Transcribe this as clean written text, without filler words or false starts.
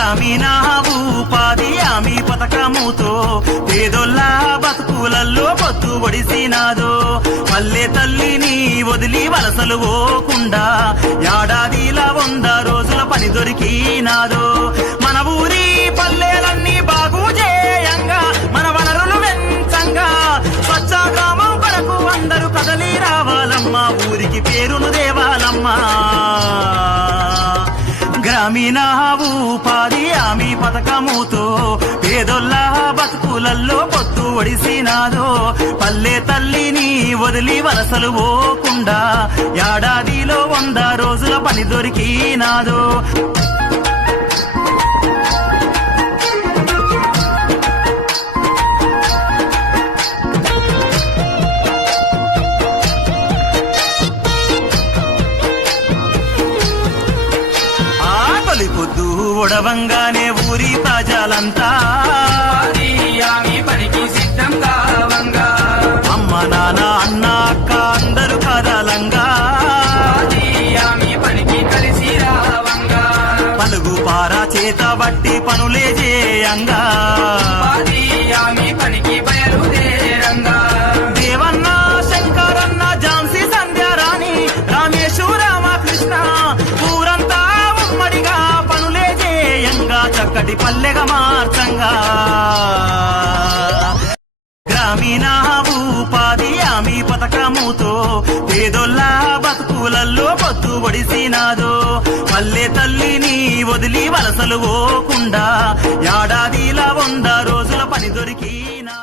గ్రామీణ ఉపాధి హామీ పథకముతో పేదోళ్ళ బతుకులల్లో పొత్తు ఒడిసినాదో పల్లె తల్లిని వదిలి వలసలు పోకుండా ఏడాదిలా 100 రోజుల పని దొరికినాదో మన ఊరి పల్లెలన్నీ బాగు చేయంగా మన వనరులు పెంచంగా స్వచ్ఛ గ్రామం కొరకు అందరూ కదలి రావాలమ్మా ఊరికి పేరును దేవాలమ్మా గ్రామీణ ఉపాధి హామీ పథకముతో పేదోళ్ళ బతుకులల్లో పొత్తు ఒడిసినాదో పల్లె తల్లిని వదిలి వలసలు పోకుండా ఏడాదిలో 100 రోజుల పని దొరికినాదో పొద్దు ఒడవంగానే ఊరి ప్రజలంతా పనికి సిద్ధం కావంగా అమ్మ నాన్న అన్న అక్క అందరూ కదలంగా పనికి కలిసి రావంగా పలుగు పారా చేత బట్టి పనులే చేయంగా పనికి బయలుదేరంగా దేవన్న శంకరన్న ఝాన్సీ సంధ్యారాణి రామేశు రామకృష్ణ ఊరంతా ఉమ్మడిగా పనులే చేయంగా చక్కటి పల్లెగా మార్చంగా గ్రామీణ ఉపాధి హామీ పథకముతో పేదోళ్ళ బతుకులల్లో పొత్తు ఒడిసినాదో పల్లె తల్లిని వదిలి వలసలు పోకుండా ఏడాదిలా 100 రోజుల పని దొరికినా